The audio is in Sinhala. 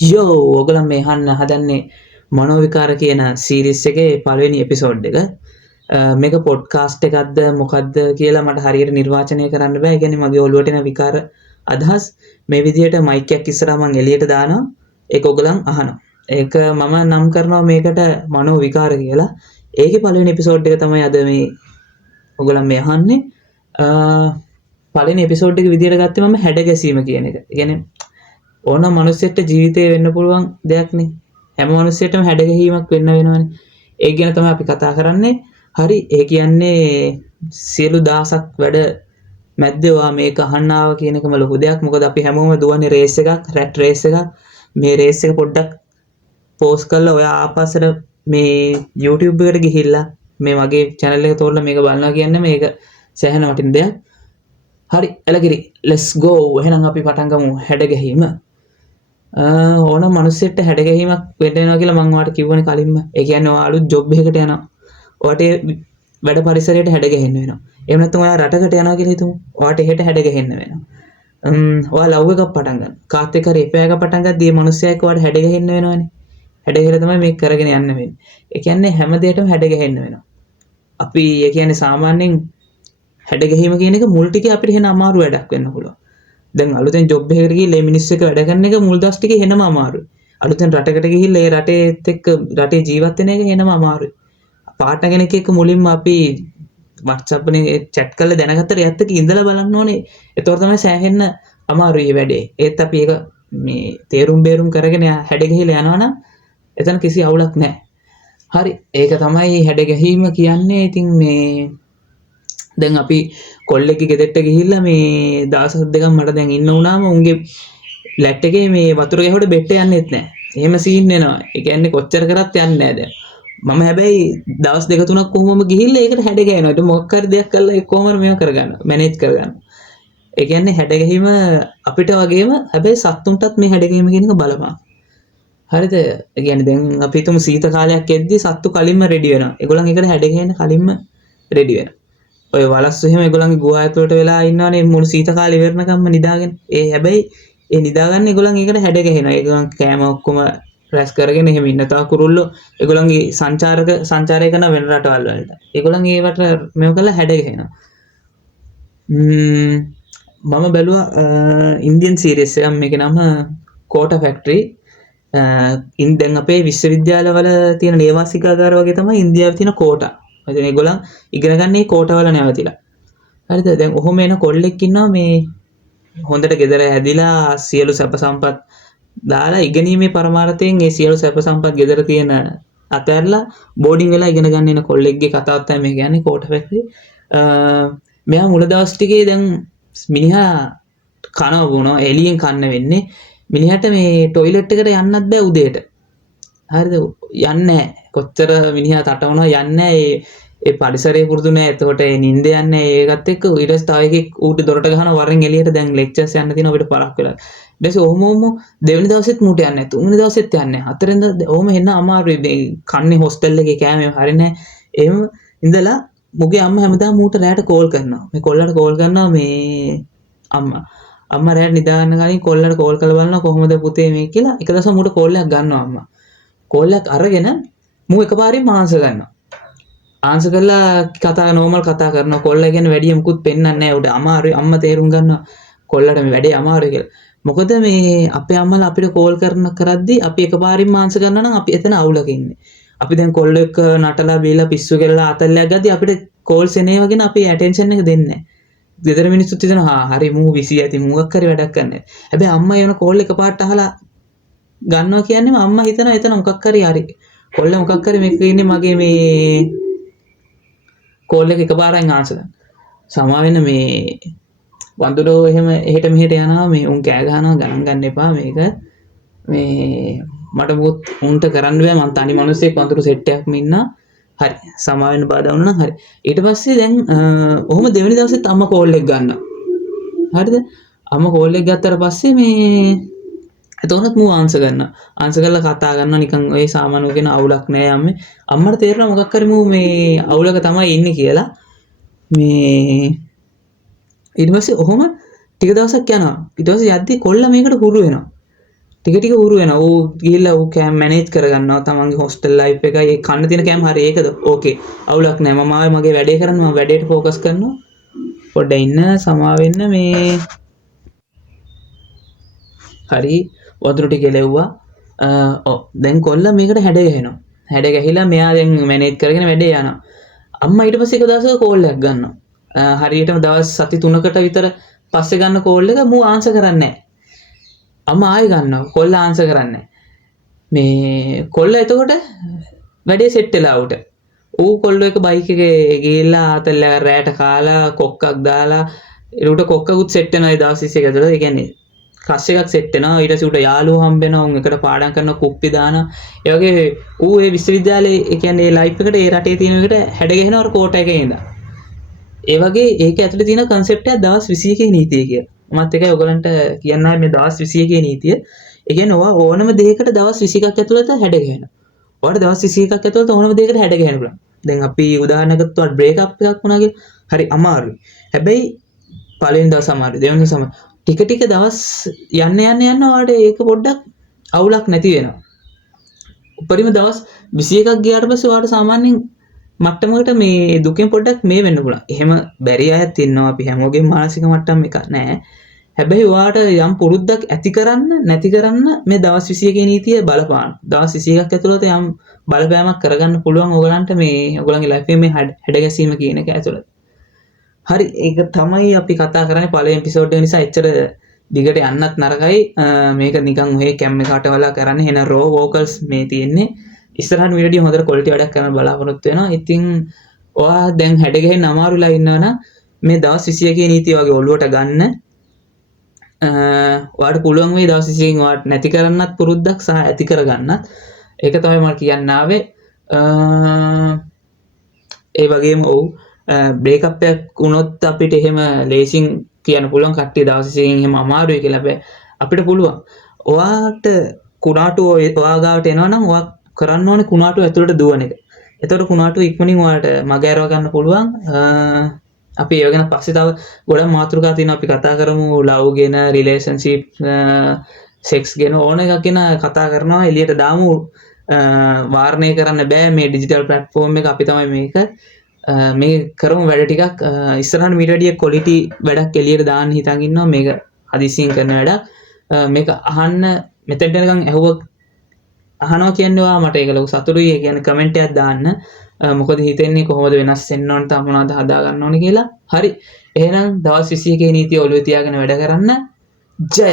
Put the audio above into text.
යෝ ඔයගොල්ලෝ මේ අහන්න හදන්නේ මනෝවිකාර කියන සීරීස් එකේ පළවෙනි එපිසෝඩ් එක. මේක පොඩ්කාස්ට් එකක්ද මොකක්ද කියලා මට හරියට නිර්වාචනය කරන්න බෑ. ඒ කියන්නේ මගේ ඔළුවට එන විකාර අදහස් මේ විදිහට මයික් එකක් ඉස්සරහා මම එළියට දානවා. ඒක ඔයගොල්ලන් අහනවා. ඒක මම නම් කරනවා මේකට මනෝවිකාර කියලා. ඒකේ පළවෙනි එපිසෝඩ් එක තමයි අද මේ ඔයගොල්ලන් මේ අහන්නේ. පළවෙනි එපිසෝඩ් එක විදිහට ගත්තේ මම හැඩ ගැසීම කියන එක. ඒ කියන්නේ ඕන මනුස්සයෙක්ට ජීවිතේ වෙන්න පුළුවන් දෙයක් නේ. හැම මනුස්සයෙක්ටම හැඩ ගැහිමක් වෙන්න වෙනවනේ. ඒක ගැන තමයි අපි කතා කරන්නේ. හරි, ඒ කියන්නේ සියලු දහසක් වැඩ මැද්දේ ඔයා මේක අහන්න ආව කියන එකම ලොකු දෙයක්. මොකද අපි හැමෝම දුවන්නේ රේස් එකක්, රැට් රේස් එකක්. මේ රේස් එක පොඩ්ඩක් පෝස් කරලා ඔයා ආපස්සට මේ YouTube එකට ගිහිල්ලා මේ වගේ channel එක තෝරලා මේක බලනවා කියන්නේ මේක සෑහෙන වටින දෙයක්. හරි, එලගිරි let's go. එහෙනම් අපි පටන් ගමු හැඩ ගැහිම. ඕන මනුස්සයෙක්ට හැඩ ගැහිමක් වෙන්න වෙනවා කියලා මම ඔයාලට කිව්වනේ කලින්ම. ඒ කියන්නේ ඔයා අලුත් ජොබ් එකකට යනවා. ඔයාට වැඩ පරිසරයට හැඩ ගැහෙන්න වෙනවා. එහෙම නැත්නම් ඔයා රටකට යනවා කියලා හිතමු. ඔයාට එහෙට හැඩ ගැහෙන්න වෙනවා. ඔයා ලව් එකක් පටන් ගන්න. කාත් එක්ක හරි එපෑ එකක් පටන් ගද්දී මේ මනුස්සයා එක්ක ඔයාට හැඩ ගැහෙන්න වෙනවනේ. හැඩ ගැහිලා තමයි මේක කරගෙන යන්න වෙන්නේ. ඒ කියන්නේ හැම දෙයකටම හැඩ ගැහෙන්න වෙනවා. අපි ඒ කියන්නේ සාමාන්‍යයෙන් හැඩ ගැහිම කියන එක මුල් ටිකේ අපිට එහෙන අමාරු වැඩක් වෙන්න පුළුවන්. දැන් අලුතෙන් ජොබ් එකකට ගිහලා මේ මිනිස්සු එක්ක වැඩ කරන එක මුල් දවස් ටිකේ එහෙනම අමාරුයි. අලුතෙන් රටකට ගිහිල්ලා ඒ රටේත් එක්ක රටේ ජීවත් වෙන එක එහෙනම අමාරුයි. පාර්ට්නර් කෙනෙක් එක්ක මුලින්ම අපි WhatsApp එකේ chat කරලා දැනගත්තට එයත් එක්ක ඉඳලා බලන්න ඕනේ. ඒතකොට තමයි සෑහෙන්න අමාරුයි මේ වැඩේ. ඒත් අපි ඒක මේ තේරුම් බේරුම් කරගෙන හැඩ ගිහිලා යනවා නම් එතන කිසි අවුලක් නැහැ. හරි, ඒක තමයි හැඩ ගැහිම කියන්නේ. ඉතින් මේ දැන් අපි කොල්ලෙක්ගේ ගෙදරට ගිහිල්ලා මේ දවස් දෙකක් මට දැන් ඉන්න වුණාම උන්ගේ ලැට් එකේ මේ වතුර ගැහුවට බෙට්ට යන්නෙත් නැහැ. එහෙම සීන් එනවා. ඒ කියන්නේ කොච්චර කරත් යන්නේ නැහැ දැන්. මම හැබැයි දවස් දෙක තුනක් කොහොමම ගිහිල්ලා ඒකට හැඩ ගෑනවා. ඒක මොකක් හරි දෙයක් කරලා ඒක කොහොමද මේව කරගන්නවා. මැනේජ් කරගන්නවා. ඒ කියන්නේ හැඩ ගැහිම අපිට වගේම හැබැයි සත්තුන්ටත් මේ හැඩ ගැහිම කියන එක බලපාන. හරිද? ඒ කියන්නේ දැන් අපි හිතමු සීත කාලයක් එද්දී සත්තු කලින්ම රෙඩි වෙනවා. ඒගොල්ලන් ඒකට හැඩ ගැහෙන්න කලින්ම රෙඩි වෙනවා. ඔය වලස්සු එහෙම ඒගොල්ලන්ගේ ගුහා ඇතුළට වෙලා ඉන්නවනේ මුළු සීත කාලේ ඉවරනකම්ම නිදාගෙන. ඒ හැබැයි ඒ නිදාගන්න ඒගොල්ලන් ඒකට හැඩ ගැහෙනවා. ඒගොල්ලන් කෑම ඔක්කොම රැස් කරගෙන එහෙම ඉන්න. තව කුරුල්ලෝ ඒගොල්ලන්ගේ සංචාරය කරන වෙන රටවල් වලට. ඒගොල්ලන් ඒවට මේව කරලා හැඩ ගැහෙනවා. මම බැලුවා ඉන්දියන් සීරීස් එකක්. මේකේ නම කෝටා ෆැක්ටරි. දැන් අපේ විශ්වවිද්‍යාලවල තියෙන නේවාසිකාගාර වගේ තමයි ඉන්දියාවේ තියෙන කෝටා. ඉතින් ඒගොල්ලන් ඉගෙන ගන්න මේ කෝටාවල නැවතිලා. හරිද? දැන් ඔහොම එන කොල්ලෙක් ඉන්නවා මේ හොඳට ගෙදර හැදිලා සියලු සැප සම්පත් දාලා ඉගෙනීමේ පරමාර්ථයෙන් මේ සියලු සැප සම්පත් ගෙදර තියෙන අතහැරලා බෝඩින් වෙලා ඉගෙන ගන්න එන කොල්ලෙක්ගේ කතාවක් තමයි මේ කියන්නේ කෝටා ෆැක්ටරි. මෙයා මුල දවස් ටිකේ දැන් මිනිහා කනවා වුණා එළියෙන් කන්න වෙන්නේ. මිනිහට මේ টয়ලට් එකට යන්නත් බෑ උදේට. හරිද? යන්නේ නැහැ. කොච්චර මිනිහා තටවනවා යන්නේ නැහැ. ඒ පරිසරය පුරුදු නැහැ. එතකොට ඒ නිින්ද යන්නේ නැහැ. ඒකත් එක්ක ඊට පස්සේ තව එකෙක් ඌට දොරට ගහනවා වරෙන් එළියට. දැන් ලෙක්චර්ස් යන්න තියෙනවා අපිට පරක් වෙලා. ඊට පස්සේ ඔහොම දෙවෙනි දවසෙත් මූට යන්නේ නැහැ. තුන්වෙනි දවසෙත් යන්නේ නැහැ. හතරෙන්ද ඔහොම එන්න අමාරුයි. මේ කන්නේ හොස්ටල් එකේ කෑම හරිනේ. එහෙම ඉඳලා මුගේ අම්මා හැමදාම මූට රැයට කෝල් කරනවා. මේ කොල්ලට කෝල් කරනවා මේ අම්මා රැයට නිදාගන්න කලින් කොල්ලට කෝල් කරලා බලනවා කොහොමද පුතේ මේ කියලා. එක දවසක් මූට කෝල් එකක් ගන්නවා අම්මා. කෝල් එකක් අරගෙන මූ එකපාරින්ම ආන්සර් ගන්නවා. ආන්සර් කරලා නෝමල් කතා කරනවා. කොල්ලා කියන්නේ වැඩි මුකුත් පෙන්වන්නේ නැහැ. උඩ අමාරුයි. අම්මා තේරුම් ගන්නවා කොල්ලට මේ වැඩේ අමාරුයි කියලා. මොකද මේ අපේ අම්මලා අපිට කෝල් කරද්දී අපි එකපාරින්ම ආන්සර් කරනවා නම් අපි එතන අවුලක ඉන්නේ. අපි දැන් කොල්ලෝ එක්ක නටලා බීලා පිස්සු කරලා අතල්ලයක් ගද්දී අපිට කෝල්ස් එනේවගෙන අපි ඇටෙන්ෂන් එක දෙන්නේ නැහැ. ගෙදර මිනිස්සුත් හිතනවා හරි මූ විසි ඇති මොකක් හරි වැඩක් කරන්නේ. හැබැයි අම්මා එන කෝල් එකපාරට අහලා ගන්නවා කියන්නේම අම්මා හිතනවා එතන මොකක් හරි හරි. කොල්ල මොකක් හරි මේක ඉන්නේ මගේ මේ කෝල් එක එකපාරෙන් ආන්සර් ගන්න. සමා වෙන මේ වඳුරෝ එහෙම එහෙට මෙහෙට යනවා මේ උන් කෑ ගහනවා ගණන් ගන්න එපා මේක මේ මට මොකද උන්ට කරන්න බෑ මං තනි මිනිස්සෙක් වඳුරු සෙට් එකක්ම ඉන්නා. හරි සමා වෙන බාධා වුණා නම් හරි. ඊට පස්සේ දැන් ඔහොම දෙවෙනි දවසෙත් අම්මා කෝල් එක ගන්නවා. හරිද? අම්මා කෝල් එක ගත්තාට පස්සේ මේ එතකොටත් මූ ආන්සර් ගන්නවා. ආන්සර් කරලා කතා කරනවා නිකන් ඔය සාමාන්‍ය කෙන අවුලක් නෑ අම්මේ. අම්මට තේරෙනවා මොකක් හරි මූ මේ අවුලක තමයි ඉන්නේ කියලා. මේ ඊට පස්සේ ඔහොම ටික දවසක් යනවා. ඊට පස්සේ යද්දි කොල්ලා මේකට හුරු වෙනවා. ටික ටික උරු වෙනවා. ඌ ගිහිල්ලා ඌ කෑම මැනේජ් කරගන්නවා තමන්ගේ හොස්ටල් ලයිෆ් එක. ඒ කන්න තියෙන කෑම හරි ඒකද? ඕකේ. අවුලක් නැහැ. මම ආවේ මගේ වැඩේ කරන්න. මම වැඩේට ફોකස් කරනවා. පොඩ්ඩක් ඉන්න සමා වෙන්න මේ හරි වතුර ටික එලෙව්වා. ඔව් දැන් කොල්ලා මේකට හැඩ ගහනවා. හැඩ ගැහිලා මෙයා දැන් මැනේජ් කරගෙන වැඩේ යනවා. අම්මා ඊට පස්සේ එක දවසක කෝල් එකක් ගන්නවා. හරියටම දවස් සති 3කට විතර පස්සේ ගන්න කෝල් එක මූ ආන්සර් කරන්නේ නැහැ. අම්මා ආයෙ ගන්නවා. කොල්ලා ආන්සර් කරන්නේ නැහැ. මේ කොල්ලා එතකොට වැඩේ සෙට් වෙලා උට. ඌ කොල්ලෝ එක බයික් එකේ ගිහිල්ලා ආතල් රැට කාලා කොක්කක් දාලා ඊට කොක්කකුත් සෙට් වෙනවා ඒ දවස් 20 ඇතුළත. ඒ කියන්නේ ක්‍රෂ් එකක් සෙට් වෙනවා. ඊට පස්සේ උට යාළුවෝ හම්බ වෙනවා. උන් එකට පාඩම් කරනවා, කුප්පි දානවා. ඒ වගේ ඌ ඒ විශ්වවිද්‍යාලේ ඒ කියන්නේ ඒ ලයිෆ් එකට ඒ රටේ තියෙන එකට හැඩ ගහනවා අර කෝට එකේ ඉඳලා. ඒ වගේ ඒක ඇතුලේ තියෙන concept එකක් දවස් 21 නීතිය කියලා. මමත් එකයි ඔයගලන්ට කියන්න මේ දවස් 21 නීතිය. ඒ කියන්නේ ඔයා ඕනම දෙයකට දවස් 21ක් ඇතුළත හැඩ ගහනවා. ඔයාට දවස් 21ක් ඇතුළත ඕනම දෙයකට හැඩ ගහන්න පුළුවන්. දැන් අපි උදාහරණයක් ගත්තොත් බ්‍රේක් අප් එකක් වුණා කියලා. හරි අමාරුයි. හැබැයි පළවෙනි දවස් අමාරුයි. දෙවෙනි දවස් අමාරුයි. ටික ටික දවස් යන්න ඔයාට ඒක පොඩ්ඩක් අවුලක් නැති වෙනවා. උපරිම දවස් 21ක් ගියාට පස්සේ ඔයාට සාමාන්‍යයෙන් මට්ටමකට මේ දුකෙන් පොඩ්ඩක් මේ වෙන්න පුළුවන්. එහෙම බැරි අයත් ඉන්නවා. අපි හැමෝගෙම මානසික මට්ටම් එක නෑ. හැබැයි ඔයාට යම් පුරුද්දක් ඇති කරන්න නැති කරන්න මේ දවස් 21 නීතිය බලපාන. දවස් 21ක් ඇතුළත යම් බලපෑමක් කරගන්න පුළුවන් ඔයගලන්ට මේ ඔයගලන්ගේ ලයිෆ් එකේ මේ හැඩ ගැසීම කියන එක ඇතුළත. හරි ඒක තමයි අපි කතා කරන්නේ පළවෙනි එපිසෝඩ් එක නිසා එච්චර දිගට යන්නත් නරකයි. මේක නිකන් ඔහේ කැම් එක අටවලා කරන්නේ එන රෝ වෝකල්ස් මේ තියෙන්නේ. ඉස්සරහට වීඩියෝ හොඳට ක්වොලිටි වැඩක් කරන්න බලාපොරොත්තු වෙනවා. ඉතින් ඔයා දැන් හැඩ ගහන්න අමාරුලා ඉන්නවනම් මේ දවස් 21 නීතිය වගේ ඔළුවට ගන්න. ඔයාට පුළුවන් මේ දවස් 21 ඔයාට නැති කරන්නත් පුරුද්දක් සහ ඇති කරගන්නත්. ඒක තමයි මම කියන්න ආවේ. ඒ වගේම ඔව් බ්‍රේක් අප් එකක් වුණොත් අපිට එහෙම ලේසින් කියන්න පුළුවන් කට්ටිය දවස් 21 එහෙම අමාරුයි කියලා. හැබැයි අපිට පුළුවන්. ඔයාට කුණාටු ඔයා ගාවට එනවා නම් ඔයා කරන්න ඕනේ කුණාටු ඇතුළට දුවන එක. එතකොට කුණාටු ඉක්මනින් ඔයාලට මග ඇරව ගන්න පුළුවන්. අපි ඒ ගැන පස්සේ තව ගොඩක් මාතෘකා තියෙනවා. අපි කතා කරමු ලව් ගැන, රිලේෂන්ෂිප්, සෙක්ස් ගැන ඕන එකක් ගැන කතා කරනවා. එළියට දාමු. වාරණය කරන්න බෑ මේ ඩිජිටල් ප්ලැට්ෆෝම් එක. අපි තමයි මේ කරමු වැඩ ටිකක්. ඉස්සරහට මීට වැඩිය ක්වොලිටි වැඩක් එළියට දාන්න හිතන් ඉන්නවා. මේක හදිසියෙන් කරන වැඩක්. මේක අහන්න මෙතෙන්ට නිකන් ඇහුවක් අහනවා කියන්නේ ඔයා මට ඒක ලොකු සතුටුයි. ඒ කියන්නේ කමෙන්ට් එකක් දාන්න. මොකද හිතෙන්නේ කොහොමද වෙනස් වෙන්න ඕන තම මොනවද හදා ගන්න ඕනේ කියලා. හරි. එහෙනම් දවස් 21 නීතිය ඔළුවේ තියාගෙන වැඩ කරන්න. ජය